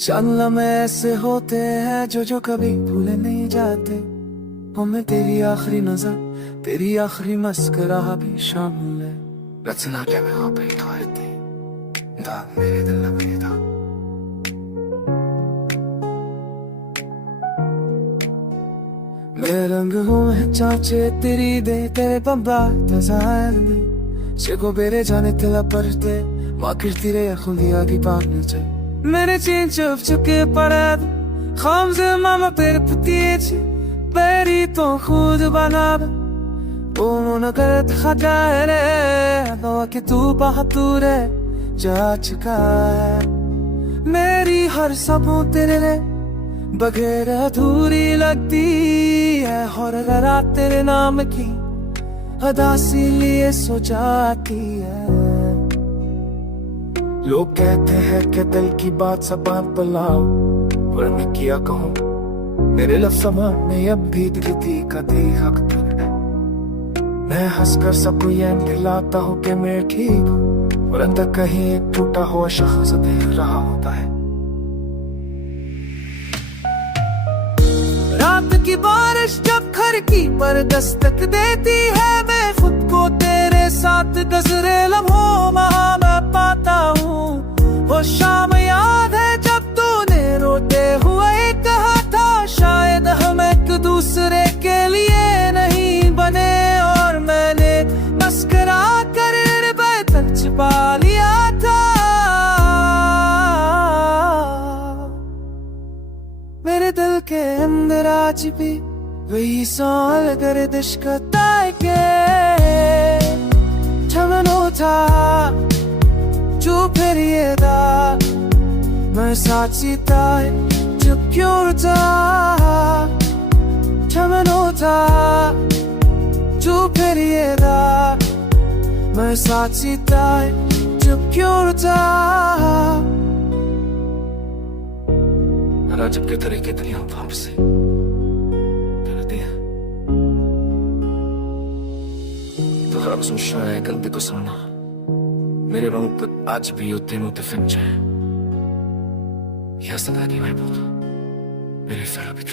चंद लम्हे ऐसे होते हैं जो कभी भूले नहीं जाते। हमें तेरी आखिरी नजर, तेरी आखिरी मस्कुराहट भी शामिल है। रचना क्या मैं आप ही थी दाग मेरे दिल में था। मैं रंग हूँ चाचे तेरी दे तेरे बम्बा तज़ार दे शेको बेरे जाने तेला परते माँ किरती रे खुलिया की पाक नचे मेरे चीन चुप चुके पड़ा खाम से मामा पेर पतीच बेरी तो खुद बना बोलो न करत खजा रे तो कि तू बहादुर है जा चुका है मेरी हर सबों तेरे रे बगैर अधूरी लगती है और रात तेरे नाम की अदासी लिए सो जाती है। लोग कहते हैं कि दिल की बात ज़बान पर लाओ पर मैं क्या कहूँ मेरे लफ्ज़ में अब भी दिखती कभी हक है। मैं हंसकर सबको ये दिलाता हूँ कि मैं ठीक हूँ और अंदर कहीं एक टूटा हुआ शख्स देख रहा होता है। रात की बारिश जब खिड़की पर दस्तक देती है मैं खुद को तेरे साथ गजरे लम्हों में पाता हूँ। वो शाम याद है जब तूने रोते हुए कहा था शायद हम एक दूसरे के लिए नहीं बने और मैंने मस्करा कर बेतक छिपा लिया था। मेरे दिल के अंदर आज भी वही सवाल गर्दिश करता है के छमनो था जो फिर ये था मैं साची था चुप क्यों था छमनो था जो फिर ये था मैं साची था चुप क्यों था। राजब के तरीके दुनिया वापस से करते हैं तो खराब सुनना है गलती को सुनना मेरे मुंह पर आज भी होते मुतफिक जाए यह सदा नहीं मैं बोलूं मेरे फरा भी